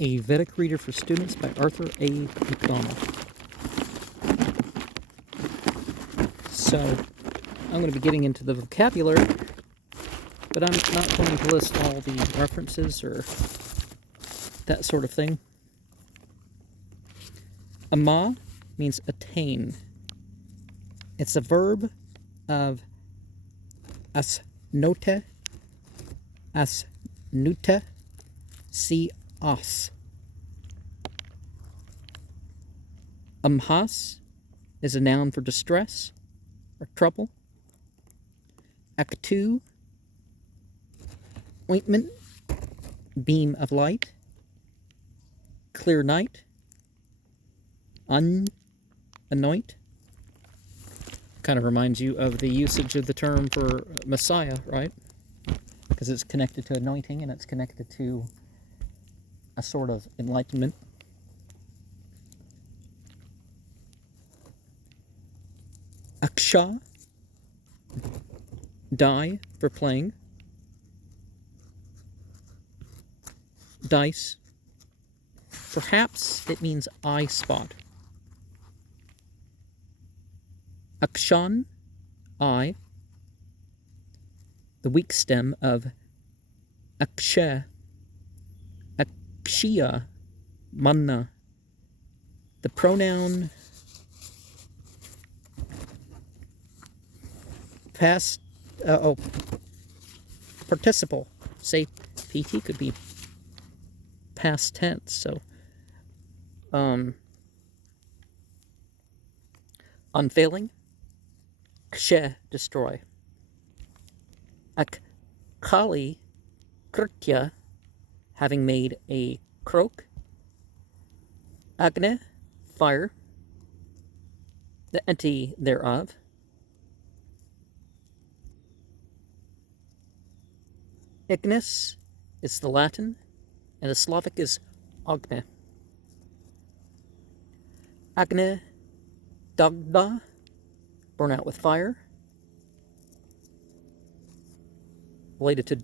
A Vedic Reader for Students by Arthur A. Macdonell. So, I'm going to be getting into the vocabulary, but I'm not going to list all the references or that sort of thing. Ama means attain. It's a verb of asnuta, si as. Amhas is a noun for distress or trouble. Aktu, ointment, beam of light. Clear night. Anoint. Kind of reminds you of the usage of the term for Messiah, right? Because it's connected to anointing and it's connected to a sort of enlightenment. Aksha, die for playing. Dice. Perhaps it means eye spot. Akshan, eye. The weak stem of aksha, akshya, manna. The pronoun past, participle. Say PT could be past tense, so unfailing. Kshe, destroy. Akali, kritya, having made a croak. Agne, fire, the entity thereof. Ignis is the Latin, and the Slavic is Agne. Agne, dagda, burn out with fire. Related to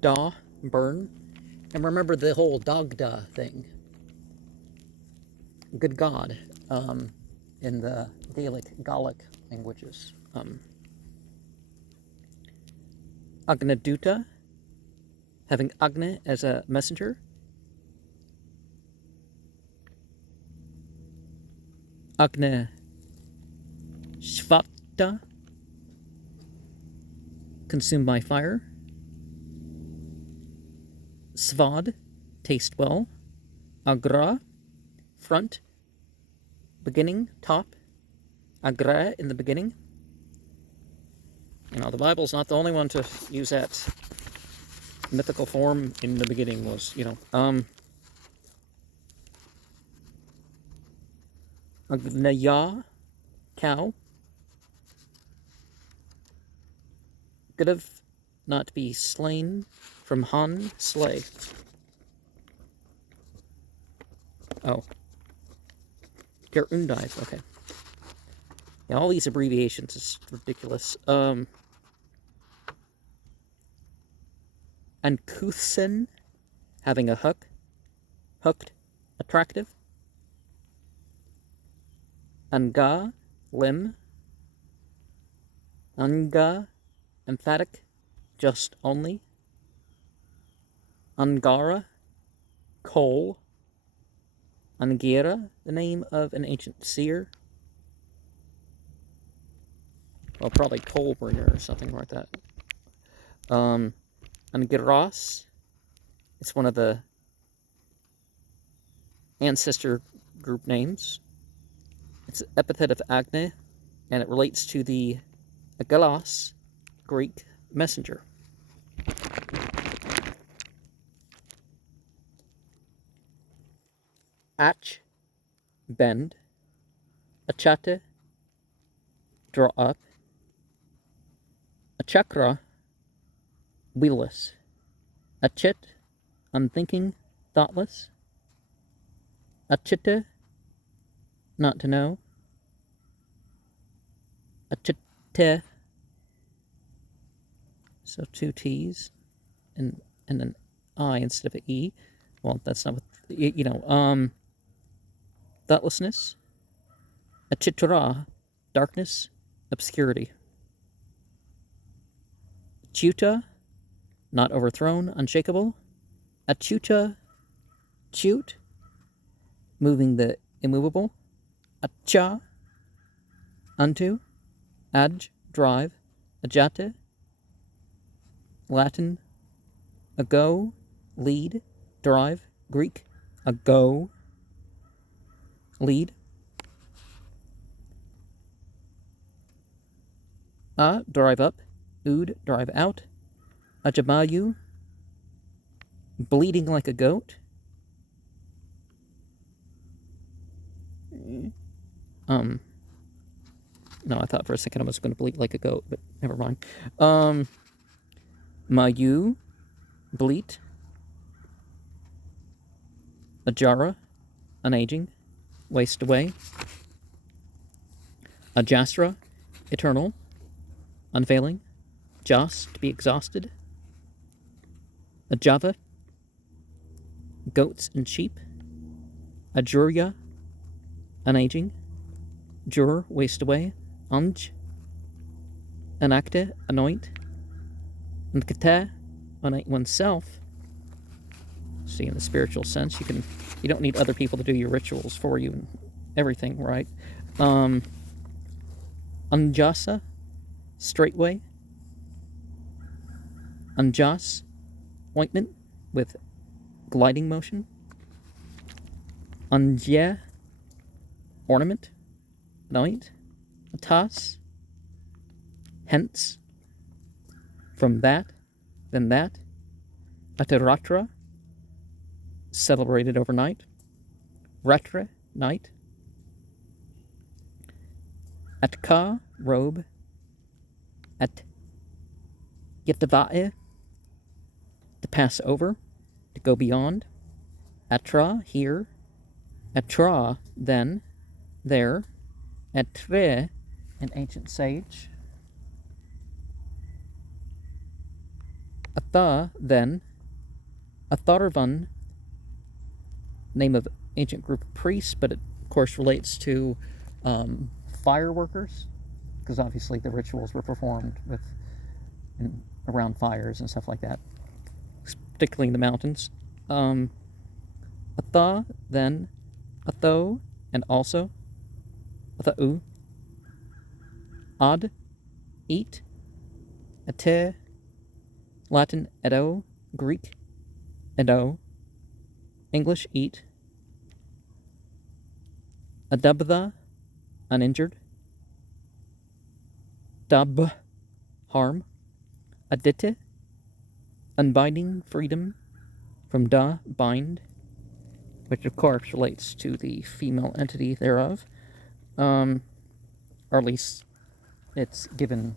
da, burn. And remember the whole dagda thing. Good God, in the Gallic languages. Agnaduta, having Agne as a messenger. Agne Shvata, consumed by fire. Svad, taste well. Agra, front, beginning, top. Agra, in the beginning. You know, the Bible's not the only one to use that mythical form. In the beginning was, Agnaya, cow. Gadav, not to be slain. From Han, slay. Oh. Gerundive, okay. Yeah, all these abbreviations is ridiculous. Ankuthsen, having a hook. Hooked, attractive. Anga, limb. Anga, emphatic, just only. Angara, coal. Angira, the name of an ancient seer. Well, probably coal bringer or something like that. Angiras, it's one of the ancestor group names. It's an epithet of Agne, and it relates to the Agelos, Greek messenger. Ach, bend. Achate, draw up. Achakra, wheelless. Achit, unthinking, thoughtless. Achite, not to know. Achite, so two T's and an I instead of an E. well, that's not what, thoughtlessness. Achitra, darkness, obscurity. Chuta, not overthrown, unshakable. Achuta, chute, moving the immovable. Acha, unto. Aj, drive. Ajate, Latin. Ago, lead. Drive, Greek. Ago, lead. Drive up. Ood, drive out. Ajabayu, bleeding like a goat. No, I thought for a second I was going to bleat like a goat, but never mind. Mayu, bleat. Ajara, unaging, waste away. Ajasra, eternal, unfailing. Jas, to be exhausted. Ajava, goats and sheep. Ajuria, unaging. Jur, waste away. Anj, anakte, anoint. Nkate, anoint oneself. See, in the spiritual sense, you don't need other people to do your rituals for you and everything, right? Anjasa, straightway. Anjas, ointment with gliding motion. Anje, ornament, anoint. Atas, hence, from that, then that. Ataratra, celebrated overnight. Ratra, night. Atka, robe. At Yetavae, to pass over, to go beyond. Atra, here. Atra, then, there. Atre, an ancient sage. Atha, then. Atharvan, name of ancient group of priests, but it, of course, relates to fire workers, because obviously the rituals were performed around fires and stuff like that, particularly in the mountains. Atha, then. Atho, and also. Athau. Ad, eat. Ate, Latin. Edo, Greek. Edo, English. Eat. Adabtha, uninjured. Dab, harm. Adite, unbinding, freedom. From da, bind, which of course relates to the female entity thereof. Or at least it's given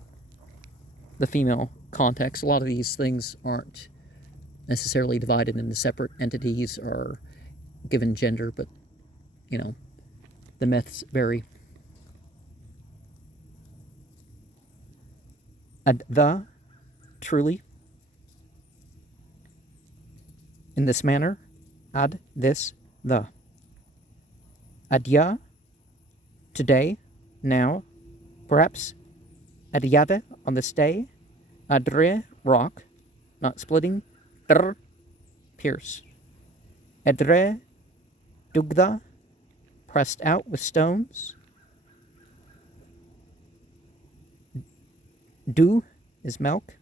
the female context. A lot of these things aren't necessarily divided into separate entities or given gender, but, the myths vary. Adha, truly. In this manner. Ad, this, the. Adya, today, now, perhaps. Adyave, on this day. Adre, rock, not splitting. Dr, pierce. Edre, dugda, pressed out with stones. Du is milk.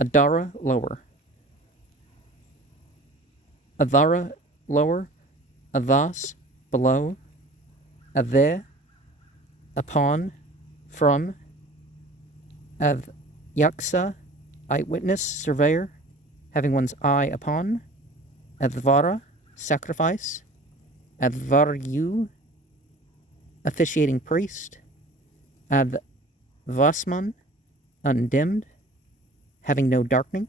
Adara, lower. Adhara, lower. Adhas, below. Adhe, upon, from. Adhyaksa, eyewitness, surveyor, having one's eye upon. Advara, sacrifice. Advaryu, officiating priest. Advasman, undimmed, having no darkening.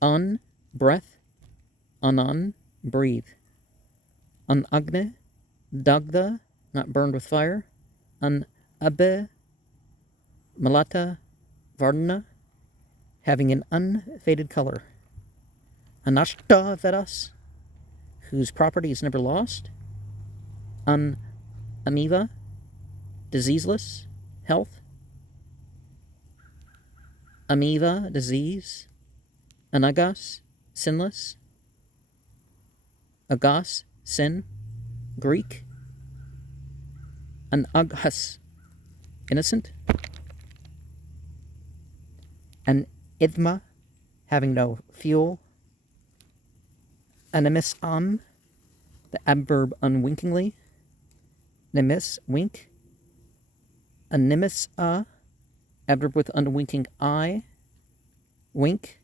Un, breath. Anan, breathe. Unagne, dagda, not burned with fire. Unabe, malata, vardana. having an unfaded color. Anashta vedas, whose property is never lost. Amiva, diseaseless, health. Amiva, disease. Anagas, sinless. Agas, sin, Greek. Anaghas, innocent. An idhma, having no fuel. Animis the adverb unwinkingly. Nemis, wink. Animis adverb with unwinking eye, wink.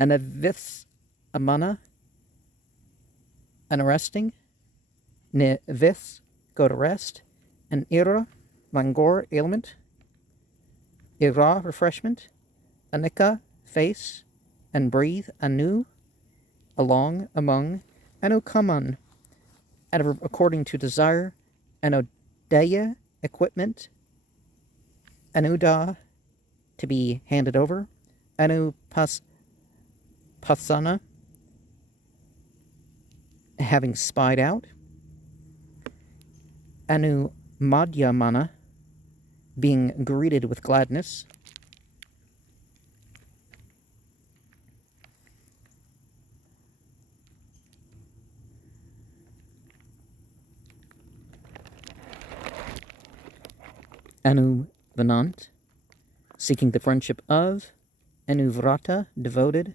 Anaviths, amana, an arresting. Neviths, go to rest. An ira, langor, ailment. Ira, refreshment. Anika, face. And breathe, anu, along, among. Anukaman, adverb according to desire. Anodeya, equipment. Anuda, to be handed over. Pasana, having spied out. Anu madhyamana, being greeted with gladness. Anu vanant, seeking the friendship of. Anu vrata, devoted,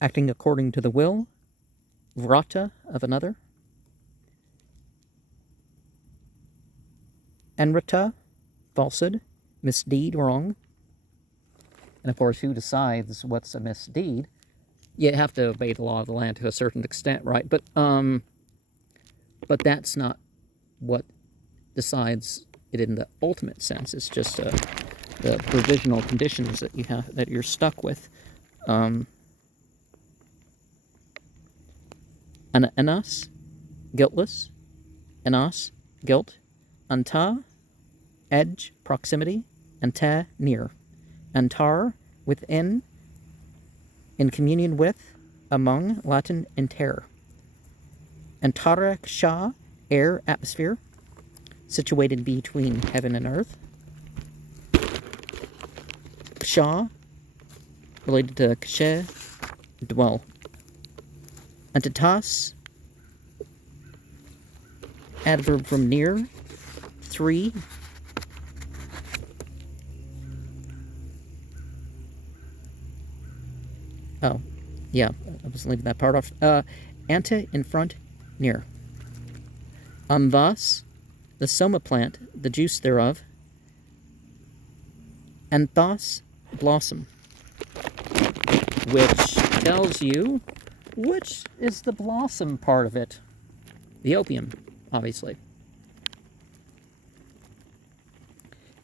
acting according to the will. Vrata, of another. Anrata, falsehood, misdeed, wrong. And of course, who decides what's a misdeed? You have to obey the law of the land to a certain extent, right? But that's not what decides it in the ultimate sense. It's just the provisional conditions that you have, that you're stuck with. Anas, guiltless. Anas, guilt. Anta, edge, proximity. Anta, near. Antar, within. In communion with, among, Latin, inter. Antaraksha, air, atmosphere. Situated between heaven and earth. Ksha, related to kshe, dwell. Antitas, adverb from near, 3. Oh, yeah, I was leaving that part off. Ante, in front, near. Thus, the soma plant, the juice thereof. Anthos, blossom, which tells you which is the blossom part of it. The opium, obviously.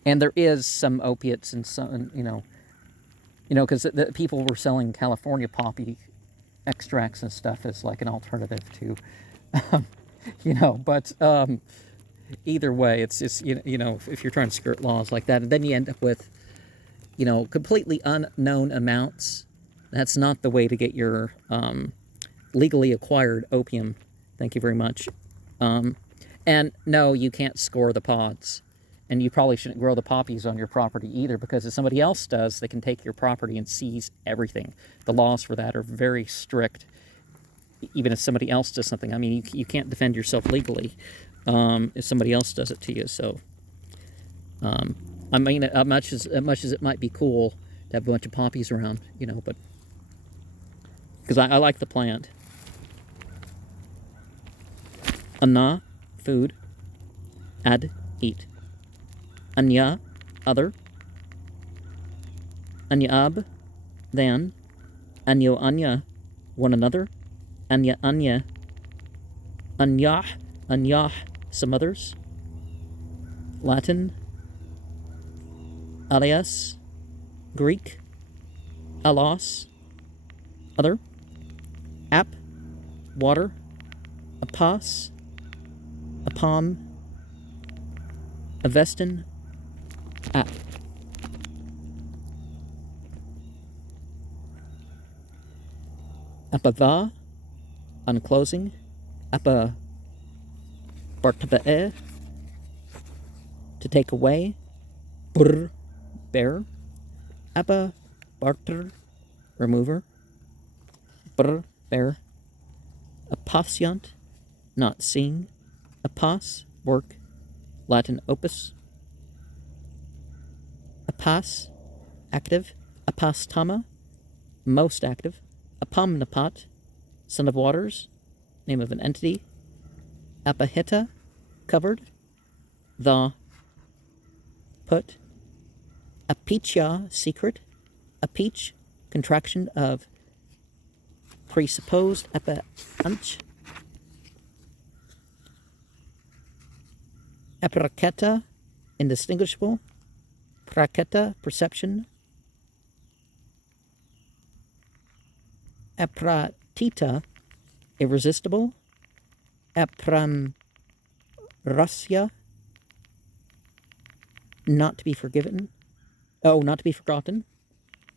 And there is some opiates and some, because the people were selling California poppy extracts and stuff as like an alternative to, but either way, it's just, if you're trying to skirt laws like that, and then you end up with, completely unknown amounts. That's not the way to get your legally acquired opium. Thank you very much. And no, you can't score the pods. And you probably shouldn't grow the poppies on your property either, because if somebody else does, they can take your property and seize everything. The laws for that are very strict, even if somebody else does something. I mean, you can't defend yourself legally if somebody else does it to you. So, I mean, as much as it might be cool to have a bunch of poppies around, but because I like the plant. Anna, food. Ad, eat. Anya, other. Anyab, than. Anyo anya, one another. Anya anya. Anyah, some others. Latin. Alias, Greek. Alos, other. Ap, water. Apas, apam. Avestin, app. Apava, unclosing. Apa bartavae, to take away. Brr, bear. Apa barter, remover. Brr, bear. Apasiant, not seeing. Apas, work. Latin opus. Apas, active. Apastama, most active. Apamnapat, son of waters, name of an entity. Apahita, covered. The, put. Apicha, secret. Apich, contraction of presupposed. Apa-unch. Apraketa, indistinguishable. Praketa, perception. Apratita, irresistible. Apramrasya, not to be forgiven. Oh, not to be forgotten.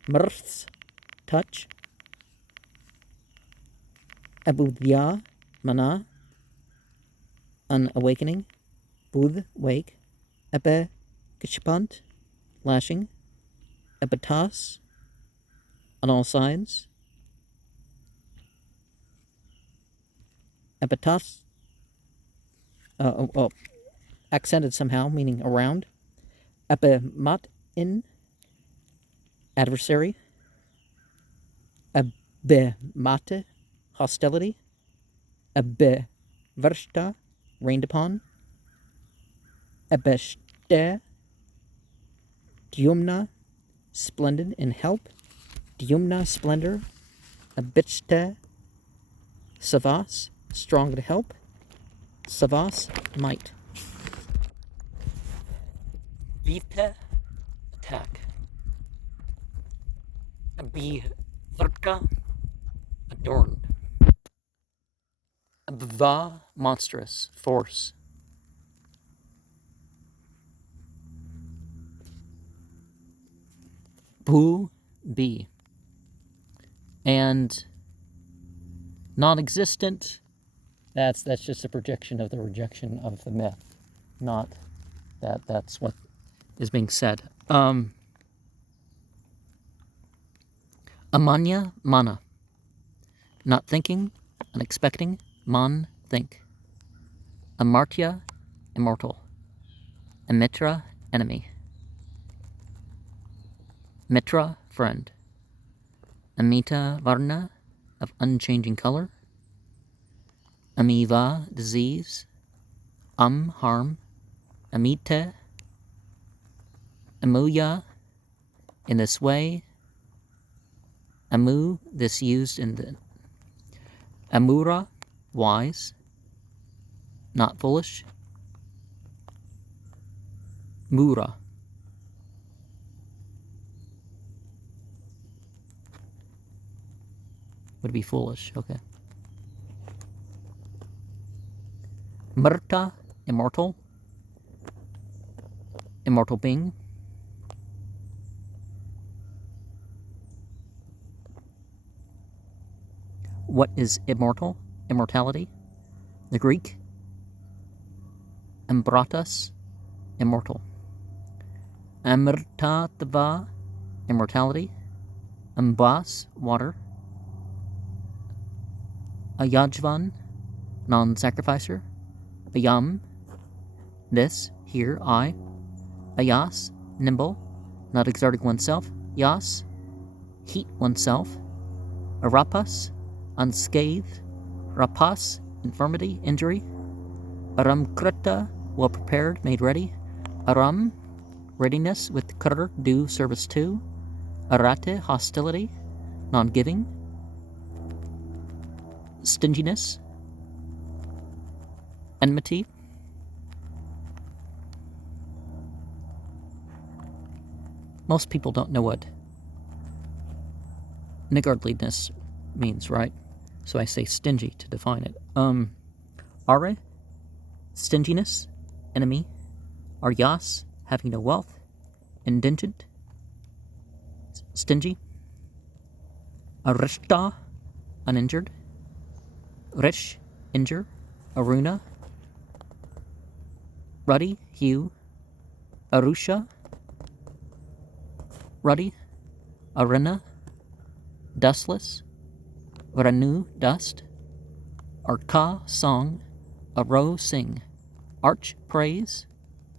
Mrths, touch. Abudhya, mana, unawakening. Budh, wake. Abe, kishpant, lashing. Abatas, on all sides. Abatas, accented somehow, meaning around. Abemat, in, adversary. Abemate, hostility. Abevrshta, rained upon. Abeshte, Dyumna, splendid in help. Dyumna, splendor. Abichte, savas, strong to help. Savas, might. Vite, attack. Abhirta, adorned. Abva, monstrous, force. Bu, be. And non-existent, that's just a projection of the rejection of the myth, not that's what is being said. Amanya, mana, not thinking, unexpecting. Man, think. Amartya, immortal. Amitra, enemy. Mitra, friend. Amita, varna, of unchanging color. Amiva, disease. Harm. Amite. Amuya, in this way. Amu, this used in the. Amura, wise, not foolish. Mura. Would be foolish, okay. Mrta, immortal. Immortal being. What is immortal? Immortality. The Greek. Embratas, immortal. Amrtatva, immortality. Ambas, water. Ayajvan, non-sacrificer. Ayam, this, here, I. Ayas, nimble, not exerting oneself. Yas, heat oneself. Arapas, unscathed. Rapas, infirmity, injury. Aramkrita, well prepared, made ready. Aram, readiness, with kar, due service to. Arate, hostility, non-giving. Stinginess. Enmity. Most people don't know what niggardliness means, right? So I say stingy to define it. Are, stinginess, enemy. Aryas, having no wealth. Indigent, stingy. Arishta, uninjured. Rish, injure. Aruna, ruddy, hue. Arusha, ruddy. Arena, dustless. Ranu, dust. Arka, song. Aro, sing. Arch, praise.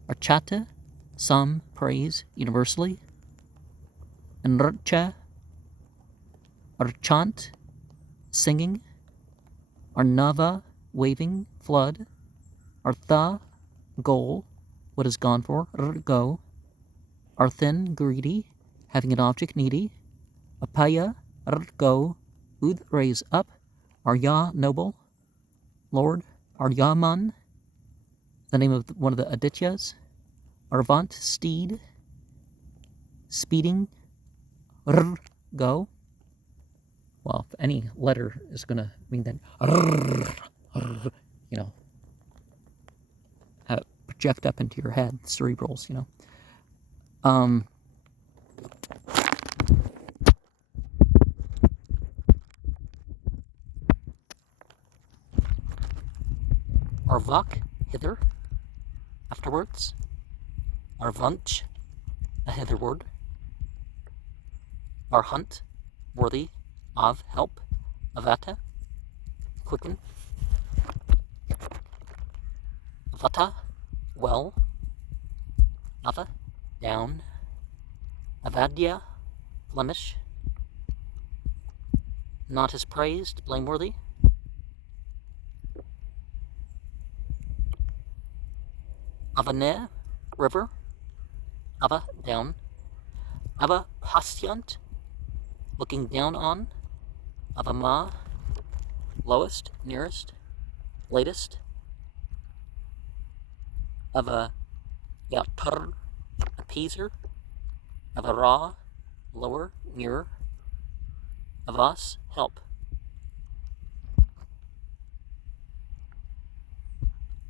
Archata, some, praise, universally. Nrcha, archant, singing. Arnava, waving, flood. Artha, goal, what is gone for, go. Arthen, greedy, having an object, needy. Apaya, go, ud, raise up. Arya, noble. Lord. Aryaman, the name of one of the Adityas. Arvant, steed. Speeding, go. Well, if any letter is going to mean that, you know, have it project up into your head, cerebrals, you know. Arvak, hither, afterwards. Arvunch, a hitherward. Arhunt, worthy, of, help. Avata, quicken. Avata, well. Ava, down. Avadya, blemish. Not as praised, blameworthy. Avane, river. Ava, down. Ava, pastyant, looking down on. Avama, lowest, nearest, latest. Ava, yatar, appeaser. Avara, lower, nearer. Avas, help.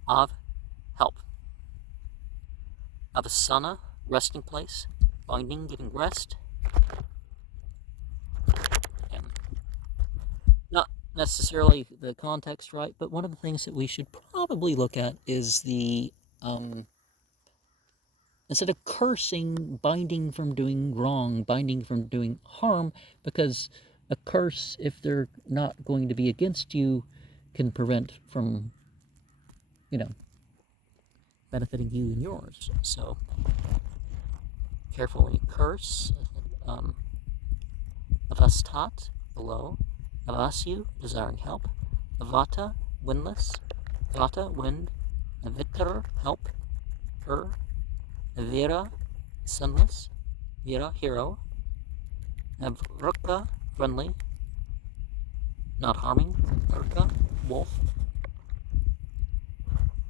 Av, help. Avasana, resting place. Binding, giving rest. And not necessarily the context right, but one of the things that we should probably look at is the, instead of cursing, binding from doing wrong, binding from doing harm, because a curse, if they're not going to be against you, can prevent from, you know, benefiting you and yours. So careful when you curse. Avastat, below. Avasyu, desiring help. Avata, windless. Vata, wind. Avitar, help. Vera, sunless. Vera, hero. Avruka, friendly. Not harming. Urka, wolf.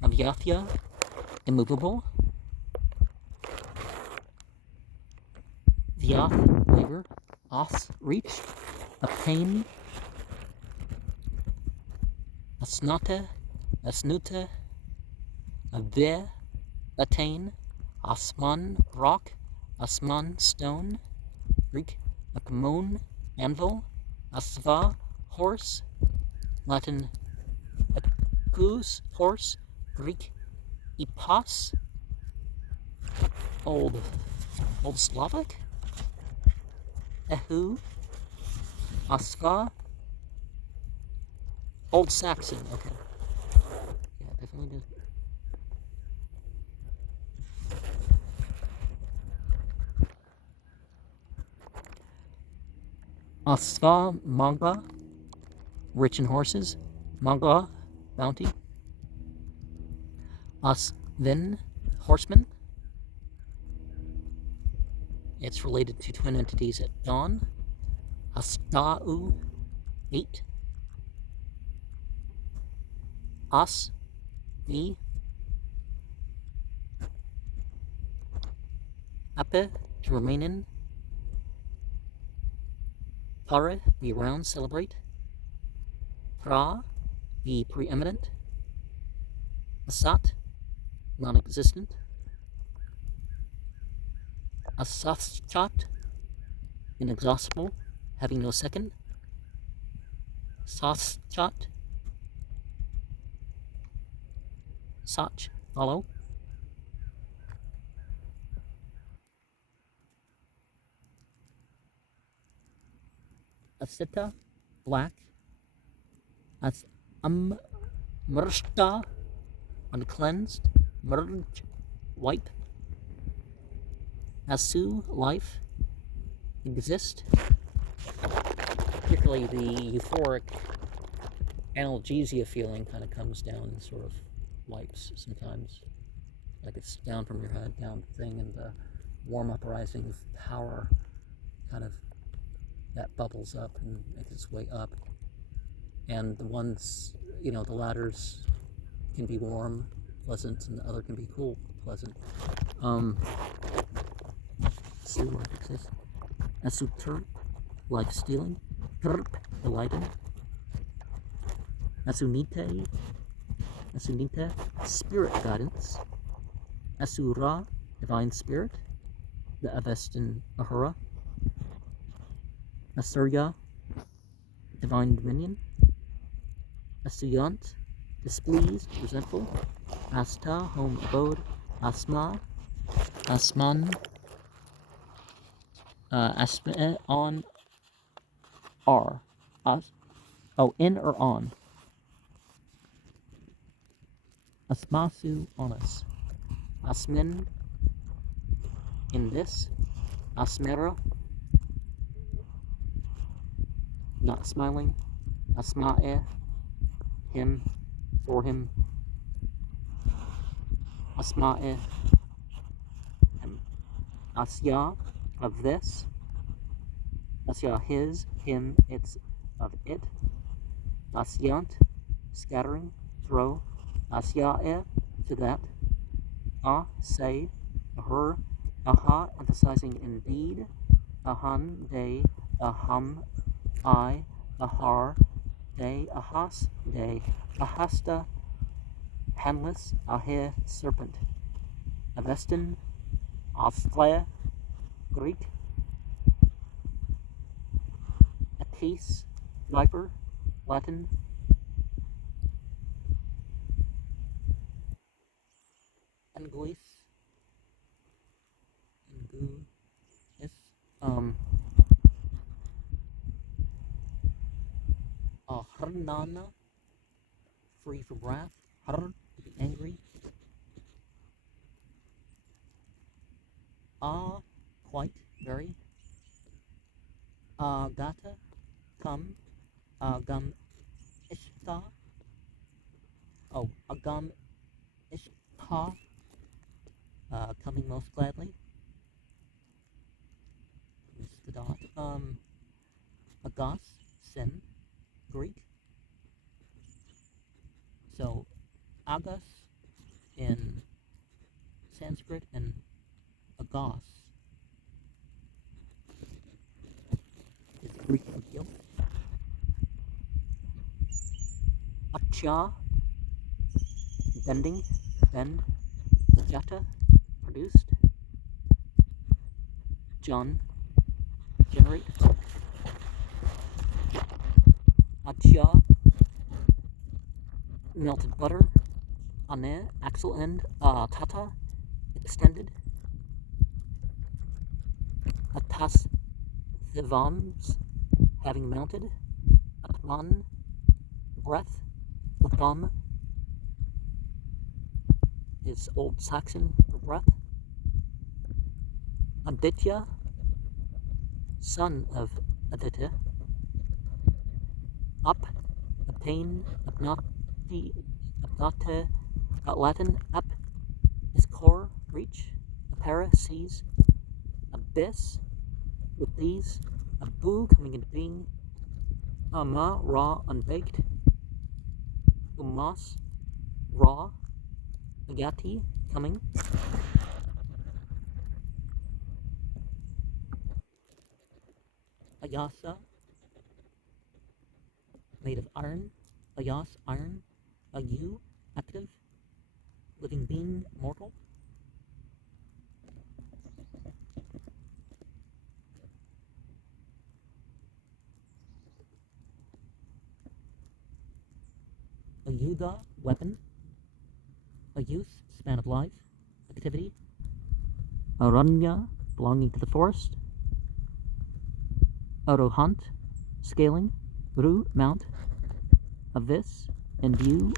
Avyathya, immovable. Vyath, waver. As, reach. Obtain. Asnata, asnuta. Aveh, attain. Asman, rock. Asman, stone. Greek, akmon, anvil. Asva, horse. Latin, akus, horse. Greek, ipos. Old Slavic. Ehu, Asva. Old Saxon, okay. Yeah, definitely did. Asva, Manga, rich in horses. Manga, bounty. Asvin, horseman. It's related to twin entities at dawn. Astau, 8. As, V. Ape, to remain in. Pare, be around, celebrate. Pra, be preeminent. Asat, non-existent. Asatchat, inexhaustible, having no second. Saschat, Sach, follow. Asita, black. As Mrshta, uncleansed. Mrj, white. Asu, life. Exist. Particularly the euphoric analgesia feeling kind of comes down and sort of wipes sometimes. Like it's down from your head, down thing, and the warm uprising of power kind of that bubbles up and makes its way up. And the ones, the ladders can be warm, pleasant, and the other can be cool, pleasant. Su, exist. Asu turp, life stealing. Turp, delighted. Asunite, spirit guidance. Asura, divine spirit. The Avestan Ahura. Asurya, divine dominion. Asuyant, displeased, resentful. Asta, home abode. Asma, Asman, Asma, on, R. In or on. Asmasu, honest. Asmin, in this. Asmera, not smiling. Asma'e, him, for him. Asma'e, him. Asya, of this. Asya, his, him, its, of it. Asyant, scattering, throw. Asya'e, to that. Say, her. Aha, emphasizing indeed. Ahan, they. Aham, I. Ahar, they. Ahas, they. Ahasta, handless. Ahe, serpent. Avestan, Astle, Greek. Atis, viper, Latin. Anguis, Harnana, free from wrath. Har, to be angry. Quite, very. Gata, come. Agam ishta. Agam ishta, coming most gladly. Missed the dot. Agas, sin, Greek. So, agas in Sanskrit and agas is Greek for guilt. Acha, bending, bend. Jata, produced. John, generate. Acha, melted butter. Ane, axle end. Tata, extended. Atas, thivams, having mounted. Atman, breath. Atam is Old Saxon for breath. Aditya, son of Aditya. Up, obtain, abnati, abnate, Latin. Up is core, reach. Apara, seize. Abyss, with these. Abu, coming into being. Ama, raw, unbaked. Umas, raw. Agati, coming. Ayasa, made of iron. Ayas, iron. Ayu, active. Living being, mortal. Ayuda, weapon. A youth, span of life, activity. Aranya, belonging to the forest. Arohant, scaling. Ru, mount. Avis, imbue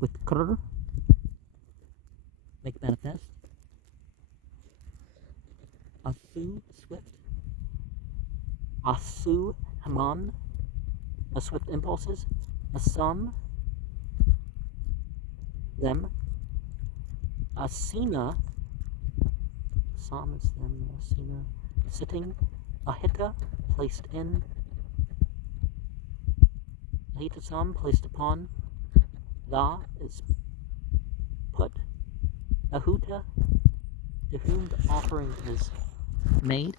with Krr, make manifest. Asu, swift. Asu, Haman, a swift impulses. Asam, them. Asina, Sam is them. Asina, sitting. Ahita, placed in. Ahitasam, placed upon. La is put. Ahuta, to whom the offering is made.